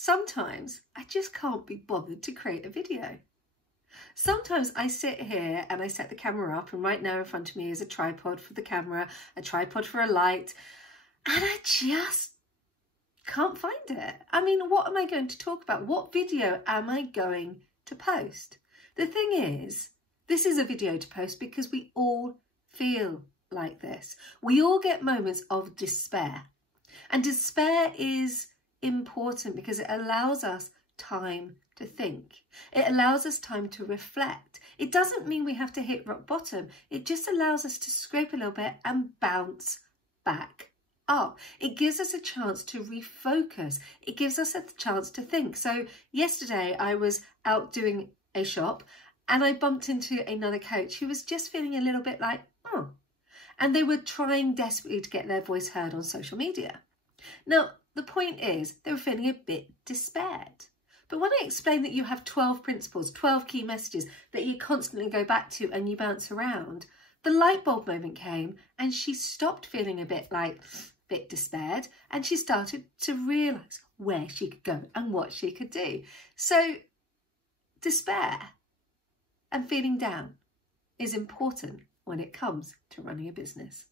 sometimes I just can't be bothered to create a video. Sometimes I sit here and I set the camera up, and right now in front of me is a tripod for the camera, a tripod for a light, and I just can't find it. I mean, what am I going to talk about? What video am I going to post? The thing is, this is a video to post because we all feel like this. We all get moments of despair, and despair is important because it allows us time to think. It allows us time to reflect. It doesn't mean we have to hit rock bottom. It just allows us to scrape a little bit and bounce back up. It gives us a chance to refocus. It gives us a chance to think. So yesterday I was out doing a shop and I bumped into another coach who was just feeling a little bit like, oh, and they were trying desperately to get their voice heard on social media. Now, the point is they were feeling a bit despaired. But when I explained that you have 12 principles, 12 key messages that you constantly go back to and you bounce around, the light bulb moment came and she stopped feeling a bit despaired, and she started to realise where she could go and what she could do. So despair and feeling down is important when it comes to running a business.